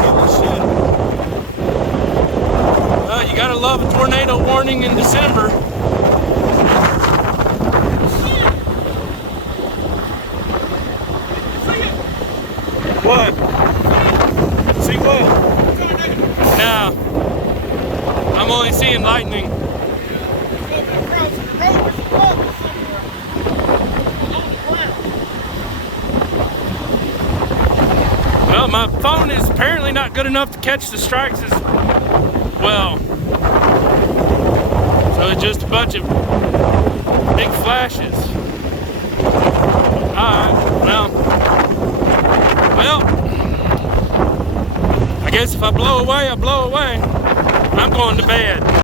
Holy shit. You gotta love a tornado warning in December. What? See what? No. I'm only seeing lightning. Well, my phone is apparently not good enough to catch the strikes as well. So it's just a bunch of big flashes. Alright, well, I guess if I blow away, I blow away. I'm going to bed.